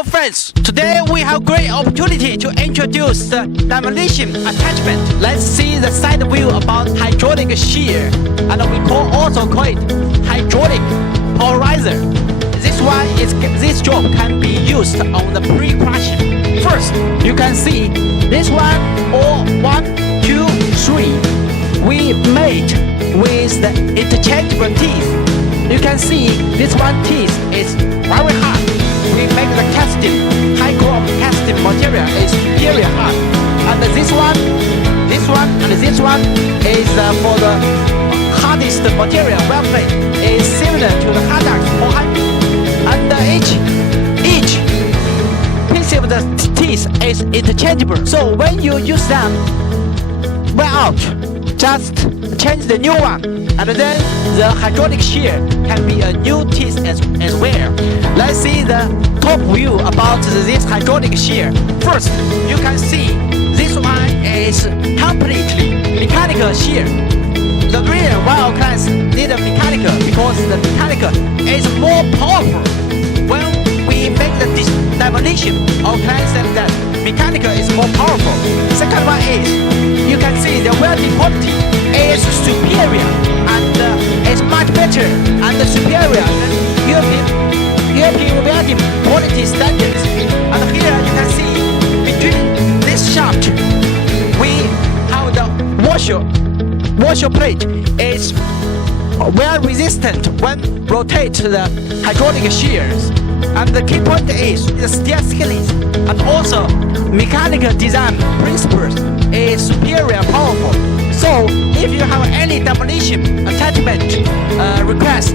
Hello friends, today we have great opportunity to introduce the demolition attachment. Let's see the side view about hydraulic shear, and we also call it hydraulic polarizer. This job can be used on the pre-crushing. First, you can see this one or 1, 2, 3 we made with the interchangeable teeth. You can see this one teeth is very hard. We make the casting, high core of casting material is very hard. And this one, and this one is for the hardest material well plate. Is similar to the Hardax 400. And each piece of the teeth is interchangeable. So when you use them, wear out, just change the new one, and then the hydraulic shear can be a new teeth as well. Let's see the top view about this hydraulic shear. First, you can see this one is completely mechanical shear. The reason why our clients need a mechanical, because the mechanical is more powerful. When we make the demolition, our clients said that mechanical is more powerful. Second one is, you can see the welding quality is superior and is much better and superior than European welding quality standards. And here you can see between this shaft, we have the washer plate is well resistant when rotate the hydraulic shears. And the key point is the steel thickness and also mechanical design principles is superior and powerful. So if you have any demolition attachment request,